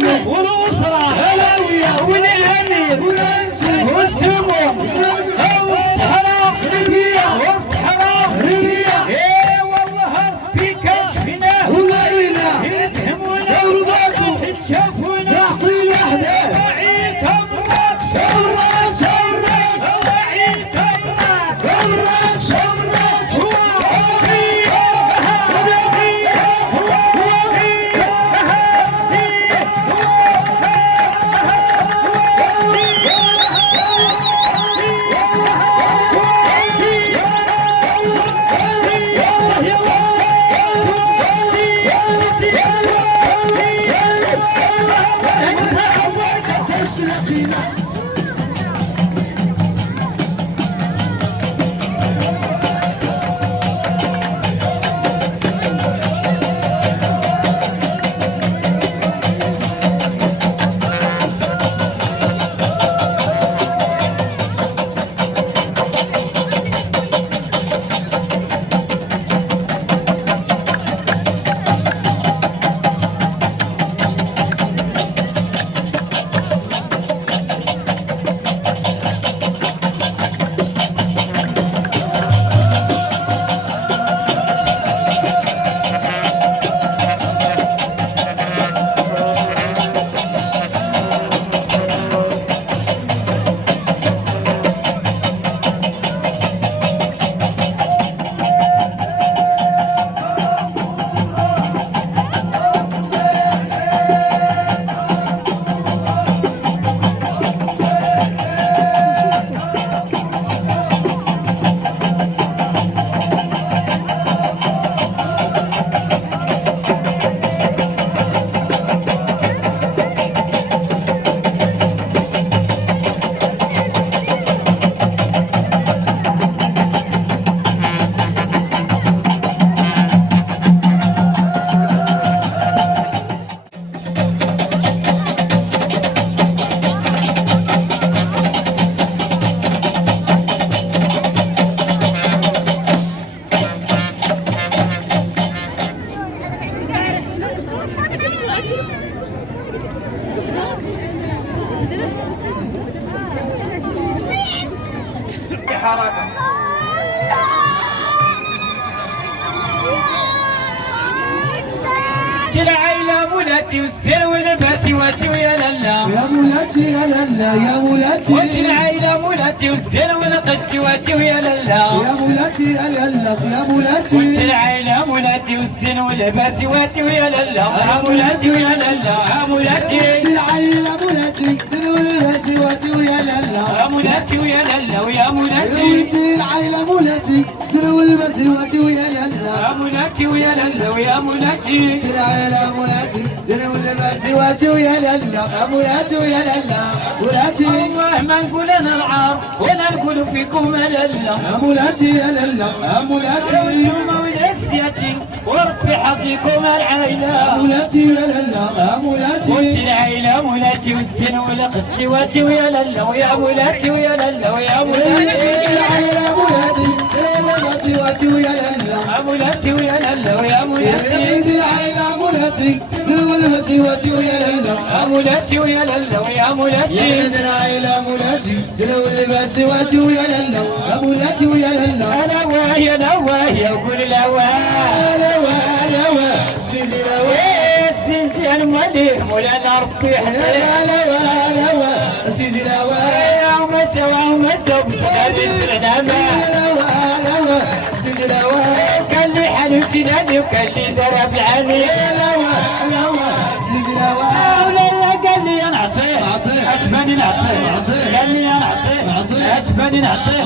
والأسرة والأمير والسمو والصحراء إيه والله ربي كشفنا يدهمونا يتشافونا وعيت أمرك وعيت حركة العيلة مولاتي والسر والباسي واتي ويا لالا يا مولاتي يا لالا يا مولاتي وانت العيلة مولاتي والسر والقتي واتي ويا لالا يا مولاتي يا لالا يا مولاتي وانت العيلة مولاتي والسر والباسي واتي ويا لالا يا مولاتي ويا لالا يا مولاتي وانت العيلة مولاتي السر والباسي واتي ويا لالا يا مولاتي ويا لالا ويا مولاتي وانت العيلة مولاتي السر والباسي واتي ويا لالا يا مولاتي ويا لالا ويا مولاتي وانت العيلة مولاتي السر والباسي واتي ويا لالا يا مولاتي ويا لالا مولاتي والله ما نقول انا العار ولا نقول فيكم لالا يا مولاتي يا لالا يا مولاتي وانتم ولاد سياتي وربي حظيكم العائلة يا مولاتي يا لالا يا مولاتي وانت العائلة مولاتي والسن ولقتي واتي ويا لالا ويا مولاتي ويا لالا ويا مولاتي العيلة مولاتي السر والباسي واتي ويا لالا يا مولاتي ويا لالا ويا مولاتي العيلة مولاتي السر والباسي واتي ويا لالا يا مولاتي ويا لالا ويا مولاتي يا ولد العيلة مولاتي السر والباسي واتي ويا لالا يا مولاتي ويا لالا انا واهي انا واهي وقول لا واهي لوا سيدي لوا السنتي المليح مولانا ربي حسين لوا سيدي لوا يا ومتى ومتى بسنادي العنامة لوا سيدي لوا كان لي حلوتي نادي وكان لي درب العالي لوا سيدي لوا ولا لا قال لي انا اعطيه عجباني نعطيه قال لي انا اعطيه عجباني نعطيه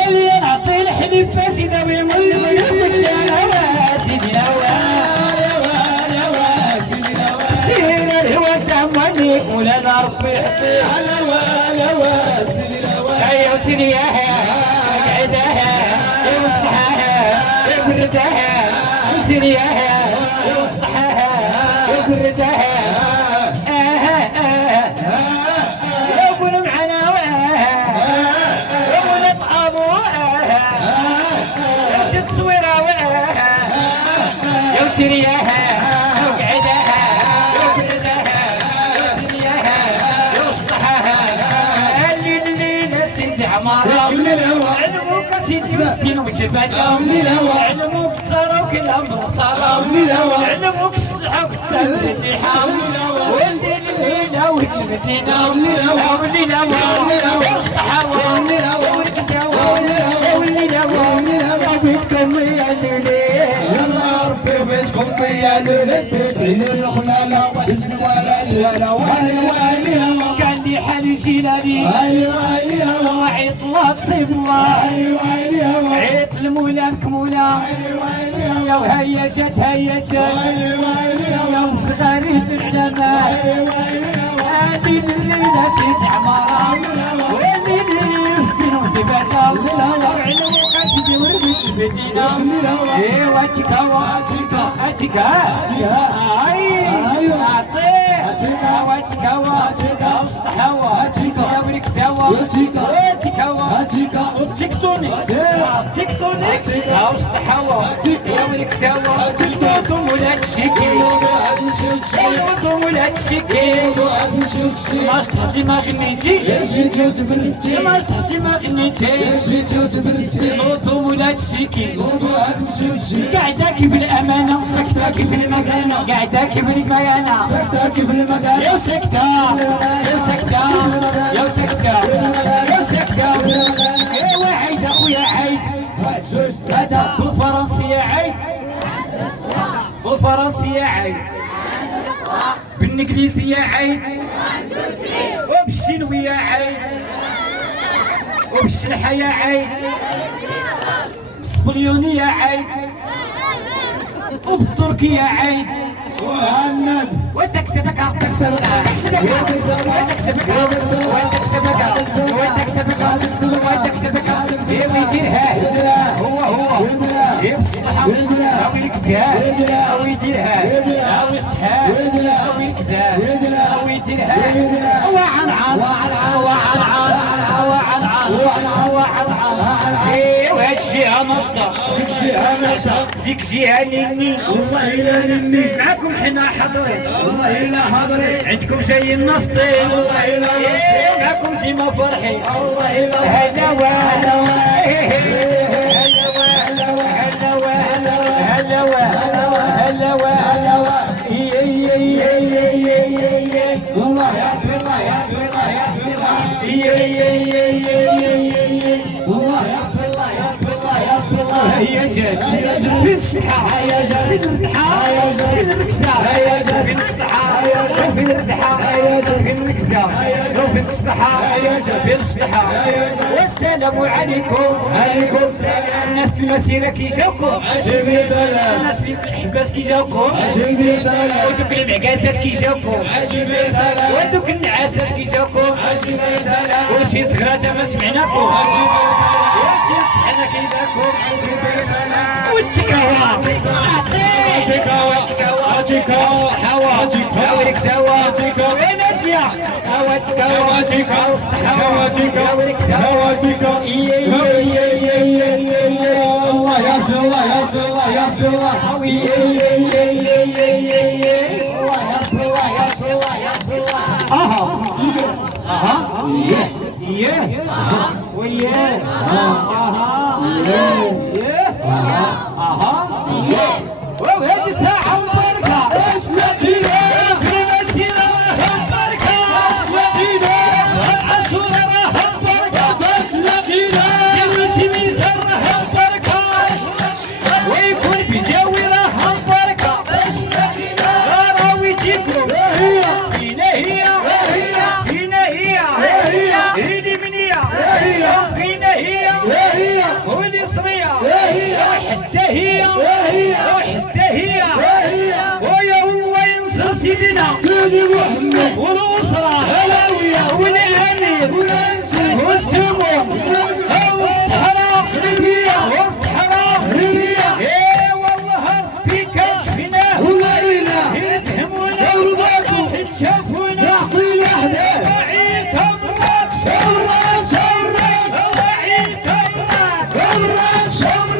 قال لي انا اعطيه الحليب باش يداوي مني وياخذ سيدي لوا سير الهوى تمنيك مولانا ربي يحفظك لوا سيدي لوا هيا وسرياها اقعدها يا مفتحاها يا بردها وسرياها يا مفتحاها يا بردها يا ابو المعنى يا ابو الاطعام يا تصويره يا وسرياها اقعدها يا بردها سيدي وستين وجبالهم علموك تراوك الأمر صاروا علموك صلحوا التنجيحة ولدي الليلة وكلمتينا والليلة واصطحوا والليلة بيتكم يا لولي يا ربي بيتكم يا لولي عين الخلالة والوالي كان لي حالي جيلاني وعيط الله تصيب الله عيط المولانك مولا يا وهيا جات هيا جات يا صغاري العلماء هذه الليلة تتعمر وهذه الستين وتبادل علموا قاسدي وربي بيتينا ايوا تيكاوا اتيكا وسطحوا يا وليك سوا تيكتوني وسطحوا يا وليك سوا تيكتون ولاد الشيكي ولاد الشيكي ما تحتي ما غنيتي ما تحتي ما غنيتي ولاد الشيكي قاعدة كيف الأمانة سكتة كيف المكانة قاعدة كيف المكانة سكتة كيف المكان يا سكتة يا سكتة يا سكتة يا سكتة يا واحد أخويا عيد بالفرنسية عيد بالفرنسية عيد بالإنجليزية عيد وبالشينوية عيد وبالشلحية عيد بالسبليونية عيد وبالتركية عيد وهند وتكسبك تكسبك ويديرها هو يمسحها او يكسها او يديرها او يصحها او يكسها او يديرها هو عن وهاد الجهة نشطة ديك جهة نني والله لا نني معاكم حنا حاضرين والله لا حاضرين عندكم جايين نشطين والله لا نشطين معاكم ديما فرحين والله لا هلا هلا والله يا اخي الله يا اخي الله يا اخي الله يا اخي الله يا اخي الله يا اخي الله هيا جات في الصحة هيا جات في الردحة في الركزة هيا جات في الصحة في الردحة في الركزة في الصحة في الصحة والسلام عليكم الناس المسيرة كي جاوكم عجب يا سلام الناس الحباس كي جاوكم عجب يا سلام ودوك المعكاسات كي جاوكم عجب يا سلام ودوك النعاسات كي جاوكم عجب يا سلام وشي صغيرة ما سمعناكم عجب يا سلام وشي صحنا كيداكم عجب يا سلام والتكاوى تكاوى هاوليك سوا وين ارجع هوا تكاوى هاوليك سوا الله يا اخي الله يا اخي الله يا اخي الله الله يا اخي الله يا اخي الله يا اخي الله وياه وهذه ساعة مباركة في المسيرة مباركة العاشورة مباركة جلوسي ميزان مباركة ويكون بجاورة مباركة راوي تيكم فينا هي هيدي منية فينا هي والإصرية وحتى هي ويا الله ينصر سيدنا سيدي محمد والأسرة هلاوية والأمير والسمو والصحراء ربيع ايه والله ربي كشفنا ونارينا يتهمونا ورباكم يتشافونا يعطينا حدا وعيد أمرك شمرك وعيد أمرك شمرك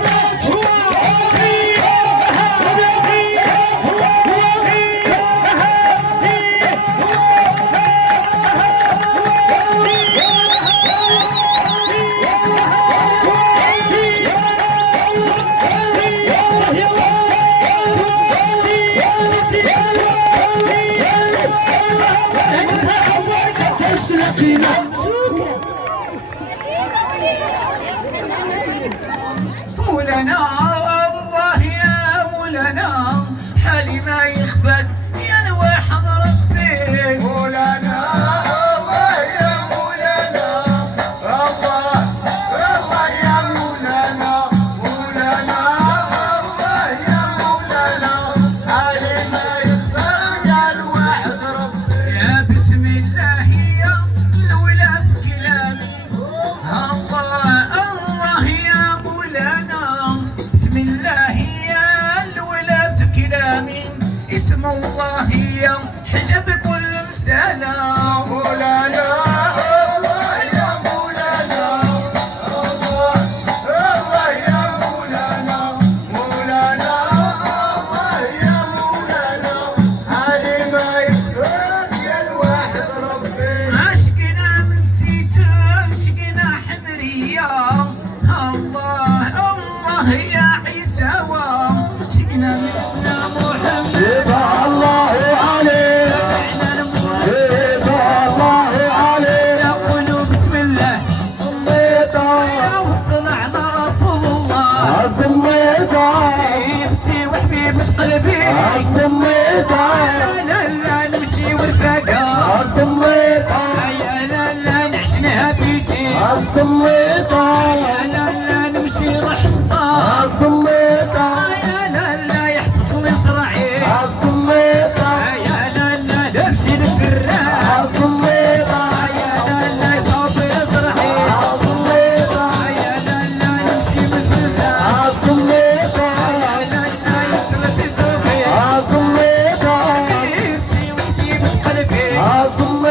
سكينة مولانا الله يا مولانا حالي ما يخفى يا الواحد ربي مولانا الله يا مولانا الله الله يا مولانا مولانا الله يا مولانا علي ما يخفى يا الواحد ربي يا بسم الله يا الأولى في كلامي الله الله يا مولانا بسم الله يا الأولى في كلامي اسم الله يا حجب كل سلام مولانا الله يا مولانا الله الله يا مولانا مولانا الله يا مولانا علي ما يخفى يا الواحد ربي عشقنا مسيته عشقنا حمرية الله الله يا عيسى عشقنا مثل محمد صلى الله عليه احنا المولى صلى الله عليه نقول بسم الله يا وصل على رسول الله سميته حبيبتي وحبيبة قلبي سميته لا لا نمشي والفقا سميته يا لا لا نعشنها بيتي سميته يا لا لا نمشي رحصة سميته يا لا لا يحصد مصرعي سميته يا لا لا نمشي للفراح سميته يا لا لا يصاب يزرعي سميته يا لا لا نمشي بالزلزال سميته يا لا لا يتلف ذوقي سميته حبيبتي وحبيبة قلبي سميته